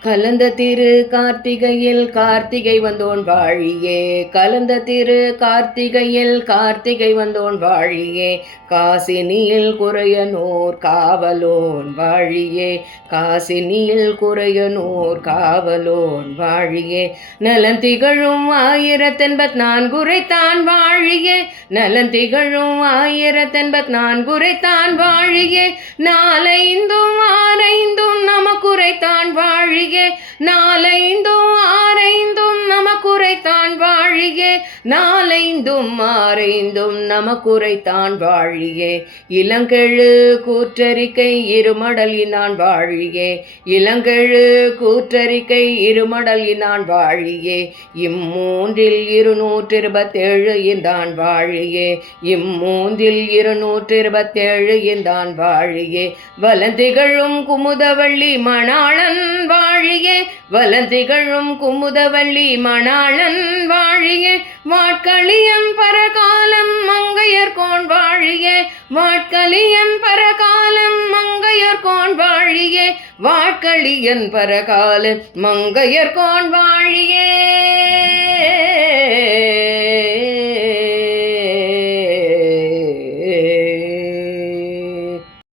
கலந்த திரு கார்த்திகையில் கார்த்திகை வந்தோன் வாழியே. கலந்த திரு கார்த்திகையில் கார்த்திகை வந்தோன் வாழியே. காசினியில் குறையனூர் காவலோன் வாழியே. காசினியில் குறையனூர் காவலோன் வாழியே. நலன் திகழும் ஆயிரத்தெண்பத் நான்குரைத்தான் வாழியே. நலன் திகழும் ஆயிரத்தெண்பத் நான்குரைத்தான் வாழியே நாளைந்தோ வாழியே நாலைந்தும் வாழியே நாலைந்தும் மாறைந்தும் நமக்குரைத்தான் வாழியே. இளங்கெழு கூற்றறிக்கை இருமடலினான் வாழியே. இளங்கெழு கூற்றறிக்கை இருமடலினான் வாழியே. இம்மூன்றில் இருநூற்றி இருபத்தேழு இந்தான் வாழியே. இம்மூன்றில் இருநூற்றி இருபத்தேழு இந்தான் வாழியே. வலந்திகழும் குமுதவள்ளி மணாளன் வாழ் வாழியே வலந்திகழும் குமுதவள்ளி மணாளன் வாழியே வாட்களியம் பரகாலம் மங்கையர்கோன் வாழியே வாட்களியம் பரகாலம் மங்கையர்கோன் வாழியே வாட்களியன் பரகாலம் மங்கையர்கோன் வாழியே